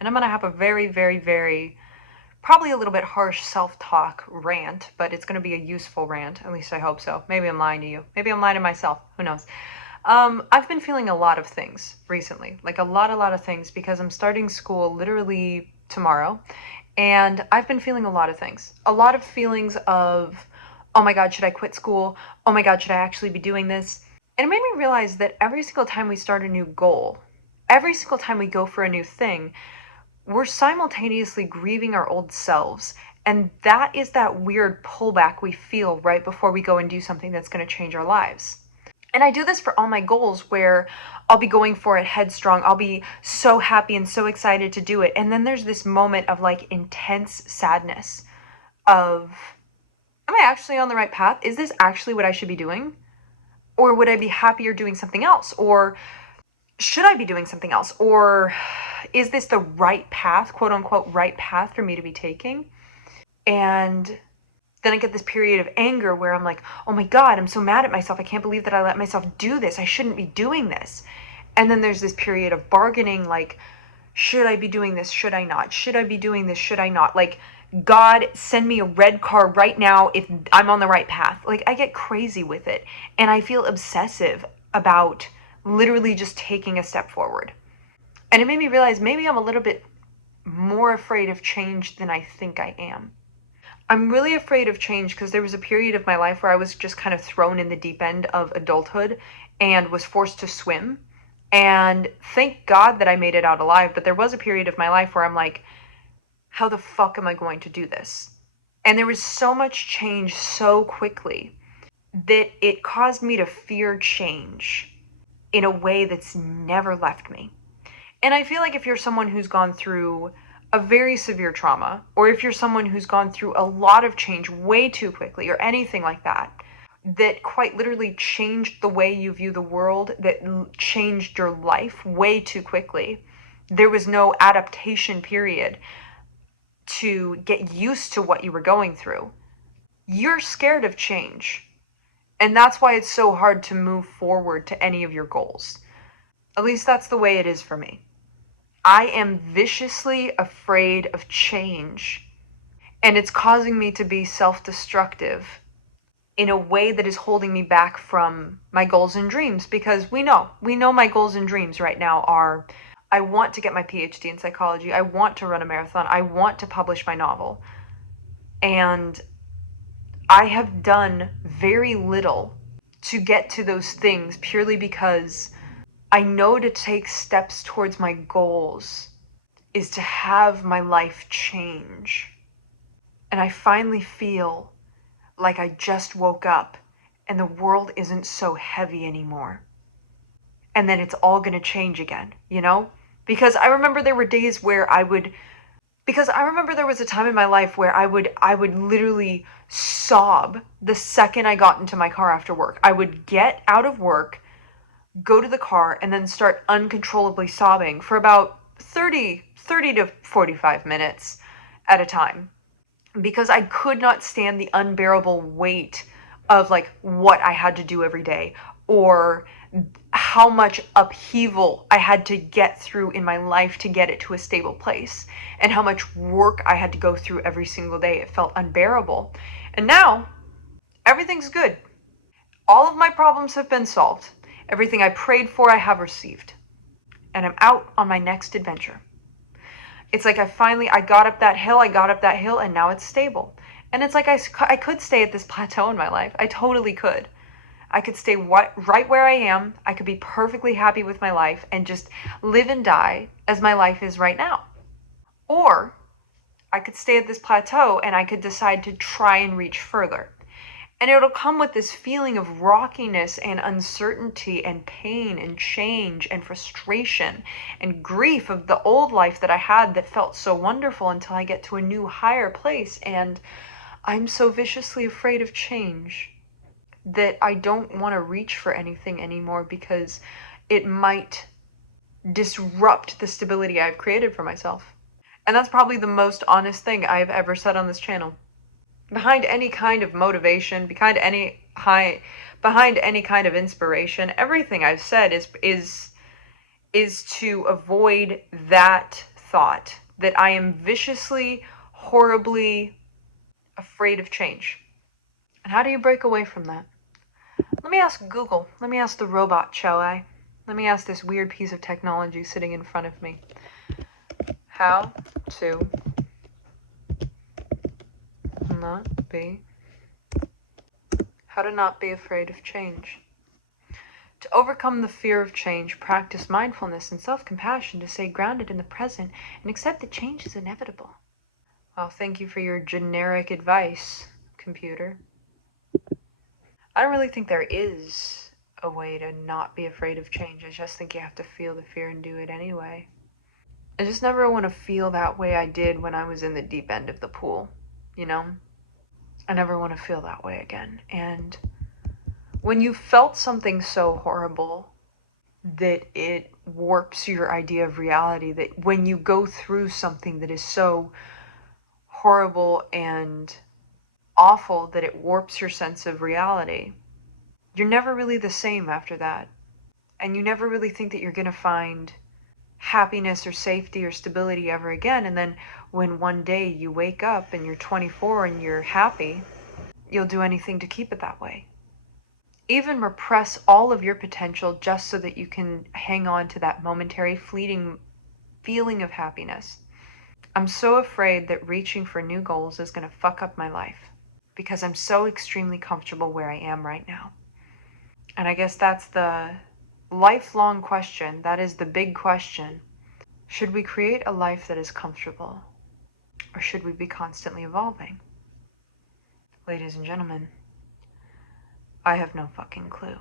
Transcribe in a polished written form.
and I'm going to have a very, very, very, probably a little bit harsh self-talk rant, but it's going to be a useful rant. At least I hope so. Maybe I'm lying to you. Maybe I'm lying to myself. Who knows? I've been feeling a lot of things recently, like a lot of things, because I'm starting school literally tomorrow, and I've been feeling a lot of things. A lot of feelings of, oh my God, should I quit school? Oh my God, should I actually be doing this? And it made me realize that every single time we start a new goal, every single time we go for a new thing, we're simultaneously grieving our old selves. And that is that weird pullback we feel right before we go and do something that's going to change our lives. And I do this for all my goals where I'll be going for it headstrong. I'll be so happy and so excited to do it. And then there's this moment of like intense sadness of, am I actually on the right path? Is this actually what I should be doing? Or would I be happier doing something else? Or should I be doing something else? Or is this the right path, quote unquote, right path for me to be taking? And then I get this period of anger where I'm like, oh my God, I'm so mad at myself. I can't believe that I let myself do this. I shouldn't be doing this. And then there's this period of bargaining, like, should I be doing this? Should I not? Should I be doing this? Should I not? Like, God, send me a red car right now if I'm on the right path. Like, I get crazy with it. And I feel obsessive about literally just taking a step forward. And it made me realize maybe I'm a little bit more afraid of change than I think I am. I'm really afraid of change because there was a period of my life where I was just kind of thrown in the deep end of adulthood and was forced to swim. And thank God that I made it out alive. But there was a period of my life where I'm like, how the fuck am I going to do this? And there was so much change so quickly that it caused me to fear change in a way that's never left me. And I feel like if you're someone who's gone through a very severe trauma, or if you're someone who's gone through a lot of change way too quickly, or anything like that, that quite literally changed the way you view the world, that changed your life way too quickly, there was no adaptation period to get used to what you were going through. You're scared of change. And that's why it's so hard to move forward to any of your goals. At least that's the way it is for me. I am viciously afraid of change, and it's causing me to be self-destructive in a way that is holding me back from my goals and dreams, because we know my goals and dreams right now are, I want to get my PhD in psychology, I want to run a marathon, I want to publish my novel, and I have done very little to get to those things purely because I know to take steps towards my goals is to have my life change. And I finally feel like I just woke up and the world isn't so heavy anymore. And then it's all going to change again, you know? Because I remember there were days where I remember there was a time in my life where I would literally sob the second I got into my car after work. I would get out of work, go to the car, and then start uncontrollably sobbing for about 30 to 45 minutes at a time, because I could not stand the unbearable weight of like what I had to do every day, or how much upheaval I had to get through in my life to get it to a stable place, and how much work I had to go through every single day. It felt unbearable. And now everything's good. All of my problems have been solved. Everything I prayed for, I have received. And I'm out on my next adventure. It's like I got up that hill, and now it's stable. And it's like I could stay at this plateau in my life. I totally could. I could stay right where I am. I could be perfectly happy with my life and just live and die as my life is right now. Or I could stay at this plateau and I could decide to try and reach further. And it'll come with this feeling of rockiness and uncertainty and pain and change and frustration and grief of the old life that I had that felt so wonderful until I get to a new higher place. And I'm so viciously afraid of change that I don't want to reach for anything anymore because it might disrupt the stability I've created for myself. And that's probably the most honest thing I've ever said on this channel. Behind any kind of motivation, behind any kind of inspiration, everything I've said is to avoid that thought that I am viciously, horribly afraid of change. And how do you break away from that? Let me ask Google. Let me ask the robot, shall I? Let me ask this weird piece of technology sitting in front of me. How to not be how to not be afraid of change. To overcome the fear of change, practice mindfulness and self-compassion to stay grounded in the present and accept that change is inevitable. Well, thank you for your generic advice, computer. I don't really think there is a way to not be afraid of change. I just think you have to feel the fear and do it anyway. I just never want to feel that way I did when I was in the deep end of the pool, you know? I never want to feel that way again. And when you felt something so horrible that it warps your idea of reality, that when you go through something that is so horrible and awful that it warps your sense of reality, you're never really the same after that. And you never really think that you're going to find happiness or safety or stability ever again. And then when one day you wake up and you're 24 and you're happy, you'll do anything to keep it that way. Even repress all of your potential just so that you can hang on to that momentary, fleeting feeling of happiness. I'm so afraid that reaching for new goals is going to fuck up my life because I'm so extremely comfortable where I am right now. And I guess that's the lifelong question. That is the big question. Should we create a life that is comfortable, or should we be constantly evolving? Ladies and gentlemen, I have no fucking clue.